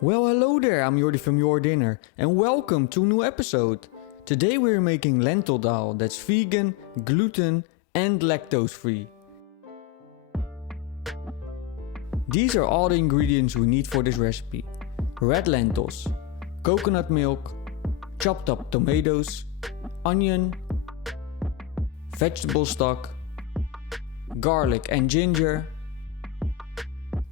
Well, hello there, I'm Jordi from JorDinner and welcome to a new episode. Today we're making lentil dal that's vegan, gluten and lactose free. These are all the ingredients we need for this recipe. Red lentils, coconut milk, chopped up tomatoes, onion, vegetable stock, garlic and ginger,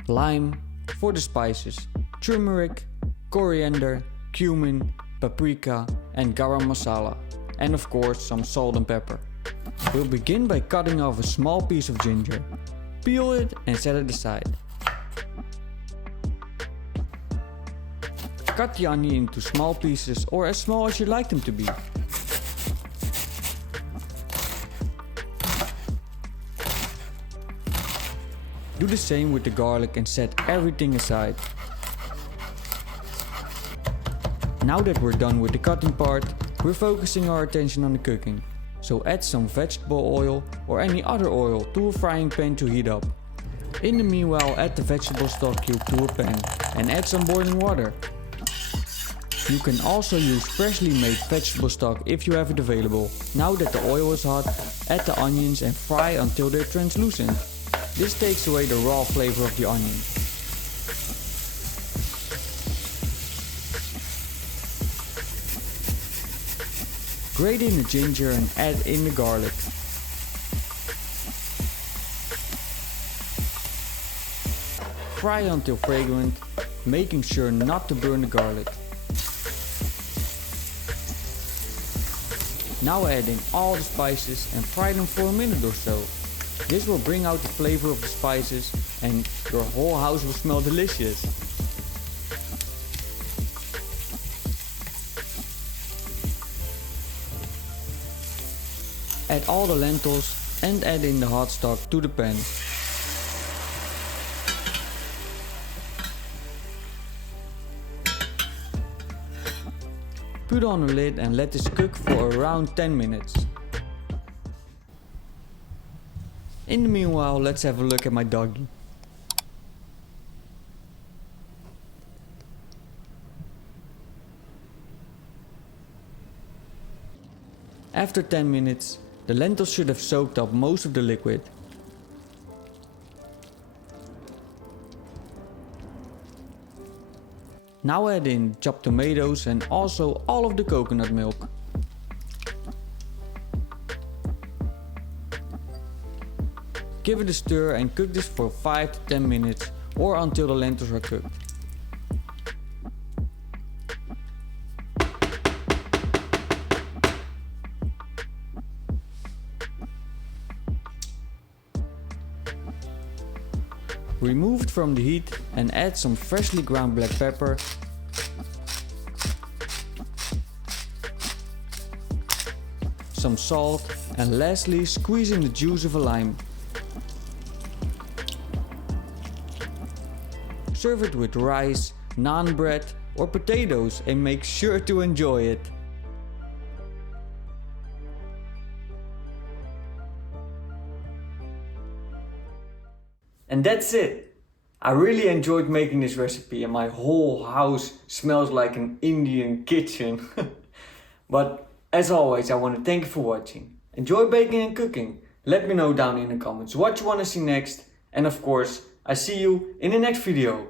lime for the spices, turmeric, coriander, cumin, paprika and garam masala, and of course some salt and pepper. We'll begin by cutting off a small piece of ginger. Peel it and set it aside. Cut the onion into small pieces or as small as you like them to be. Do the same with the garlic and set everything aside. Now that we're done with the cutting part, we're focusing our attention on the cooking. So add some vegetable oil or any other oil to a frying pan to heat up. In the meanwhile, add the vegetable stock cube to a pan and add some boiling water. You can also use freshly made vegetable stock if you have it available. Now that the oil is hot, add the onions and fry until they're translucent. This takes away the raw flavor of the onion. Grate in the ginger and add in the garlic. Fry until fragrant, making sure not to burn the garlic. Now add in all the spices and fry them for a minute or so. This will bring out the flavor of the spices and your whole house will smell delicious. Add all the lentils and add in the hot stock to the pan. Put on a lid and let this cook for around 10 minutes. In the meanwhile, let's have a look at my doggy. After 10 minutes, the lentils should have soaked up most of the liquid. Now add in chopped tomatoes and also all of the coconut milk. Give it a stir and cook this for 5 to 10 minutes or until the lentils are cooked. Remove it from the heat and add some freshly ground black pepper, some salt and lastly squeeze in the juice of a lime. Serve it with rice, naan bread or potatoes and make sure to enjoy it. And that's it. I really enjoyed making this recipe and my whole house smells like an Indian kitchen. But as always, I want to thank you for watching. Enjoy baking and cooking. Let me know down in the comments what you want to see next. And of course, I see you in the next video.